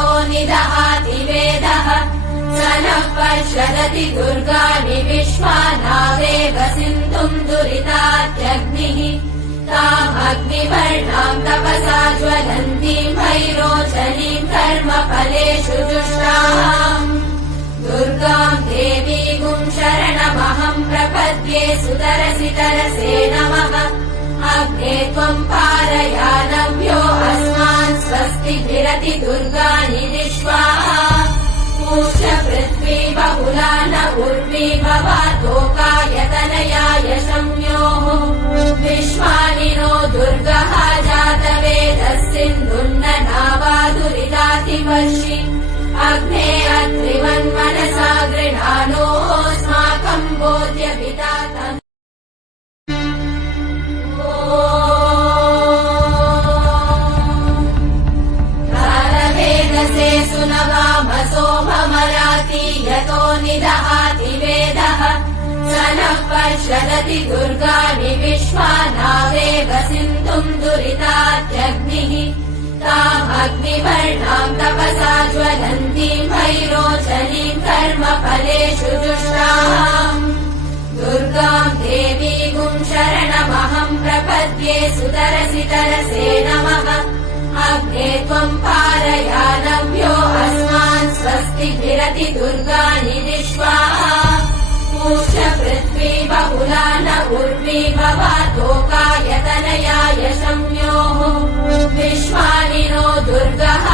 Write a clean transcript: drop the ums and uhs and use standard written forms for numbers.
यतो निदहाति वेदः स नः पर्षदति दुर्गाणि विश्वानावेव सिन्धुम् दुरितात्यग्निः तामग्निवर्णाम् तपसा ज्वलन्तीम् भैरोचनीम् कर्मफलेषु जुष्टाम् दुर्गाम् देवीगुम् शरणमहम् प्रपद्ये सुतरसि तरसे नमः अग्ने त्वम् पारयानव्यो अस्मान् स्वस्तिभिरति दुर्गाणि विश्वाः पूष्य पृथ्वी बहुला न उर्वी भवातोकायतनयाय संयोः विश्वानि नो दुर्गः जातवेदः सिन्धुन्न नावादुरितातिवर्षि अग्ने अत्रिवन्मनसा गृहाणोऽस्माकम् बोध्यपिता सुनवामसोभमराति यतो निदहाति वेदः स नः पर्षदति दुर्गाणि विश्वानावेव सिन्धुम् दुरितात्यग्निः तामग्निवर्णाम् तपसा ज्वलन्तीम् भैरोचनीम् कर्मफलेषु जुष्टाम् दुर्गाम् देवीगुम् शरणमहम् प्रपद्ये सुतरसि तरसे नमः अग्ने त्वम् पारयानव्यो अस्मान् स्वस्तिभिरति दुर्गाणि विश्वाः पूष्य पृथ्वी बहुला न उर्वी भवातोकायतनयाय संयोः विश्वानि नो दुर्गः